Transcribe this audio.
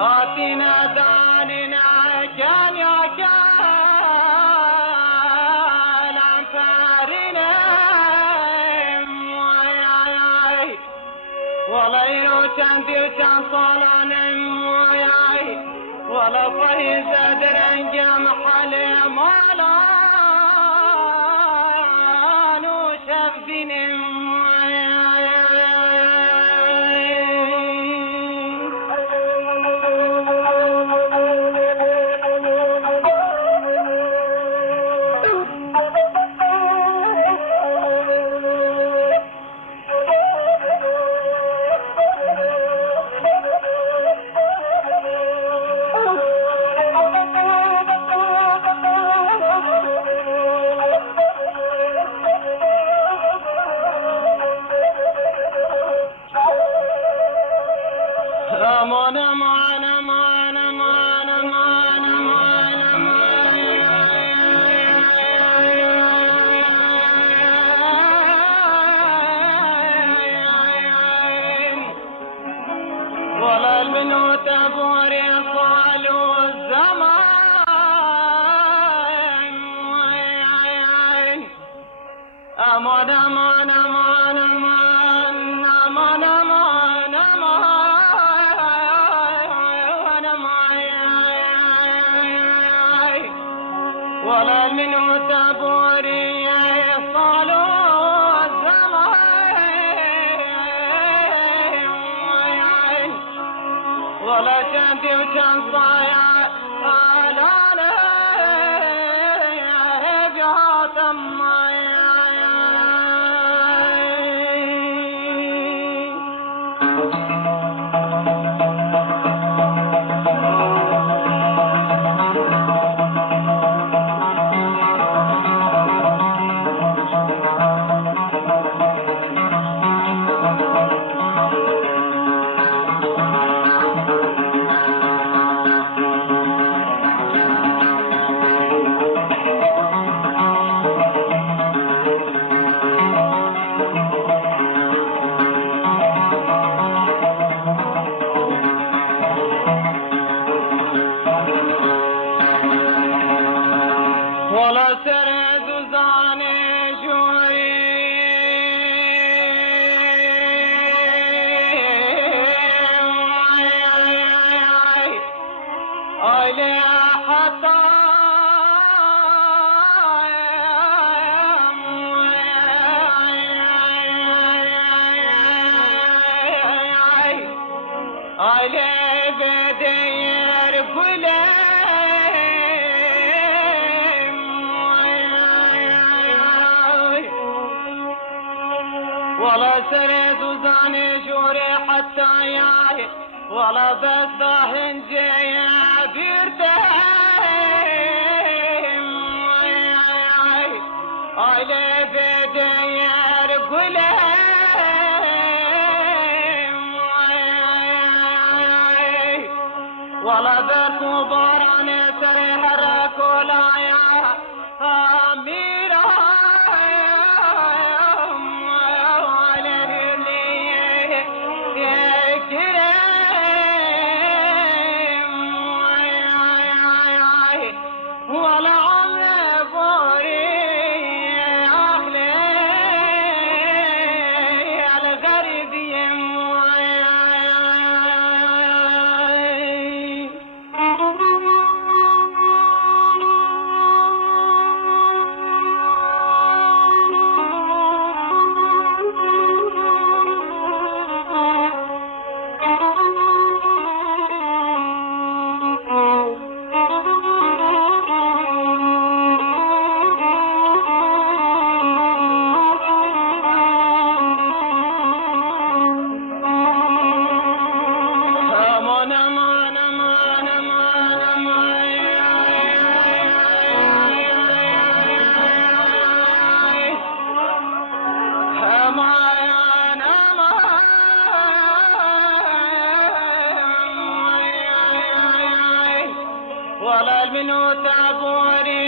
آتينا داننا كان يا كان أنفارنا والله يوشان ديوشان صالنا ولا فايز درنجا محلي مالا نوشف دينم امان امان امان امان امان امان امان ولا البنوت ابوري صالوا الزمان امان امان امان امان امان امان امان ولا المنوت ابوري صالوا الزمان ولا شندي وكان صايع على بها تماي ولا سرد زاني جوي ايلي حتى ايلي بدير قلي ولا سريت وزاني جوري حتى ياي ولا بس هنجي بيرتهم ايلي بدير قلهم ولا بس مباراني سريح الركولايا اميرا ولا المنوت ابوري